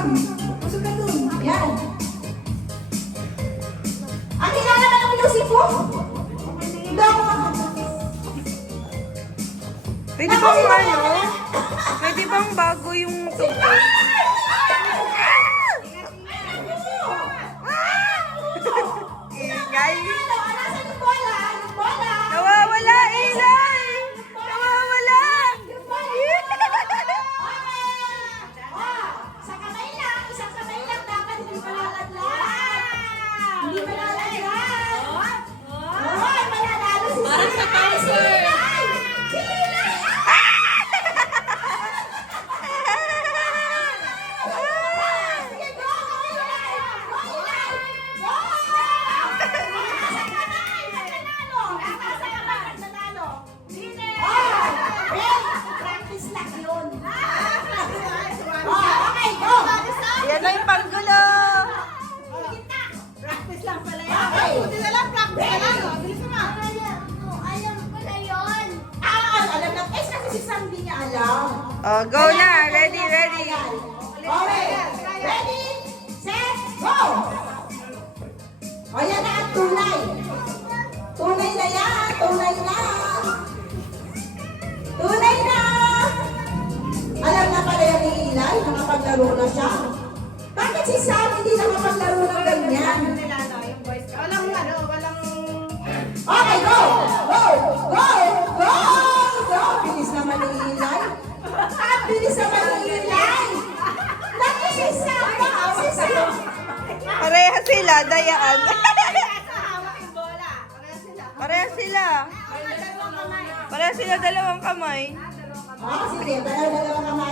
Sam. Pasok ka dun. Yan. Ang kilala ka ng music mo? Hindi ako Pwede bang ano? Pwede bang bago yung tugtog? Ingay. Nasaan yung bola? Yung bola? Nawawala, Eli! Nawawala! Sa kamay lang, isang kamay lang, dapat hindi malalaglag. Hindi malalaglag. Hoy, mananalo si Parang sa concert. Yan na yung panggulo! Practice lang pala yan. Buti na lang, practice na lang. Bilis mo. Alam ko na yun. Alam na. Eh, kasi si Sam di niya alam. Oh, go na! Ready, ready! Okay. Ready, set, go! O, yan na ang tunay. Tunay na yan. Tunay na. Tunay na. Alam na pala yan ni Eli, nakapaglaro na siya. Bakit si Sam hindi nakapaglaro ng ganyan? Walang ano, walang... Okay, go! Go! Go! Go! Go! Bilis naman ni Eli. Ang bilis naman ni Eli. Naku, si Sam! Si Sam! Pareha sila, dayaan. Hawak yung bola. Para sila. Pareha sila. Pareha sila dalawang kamay. Ah, sige, dalawa kamay.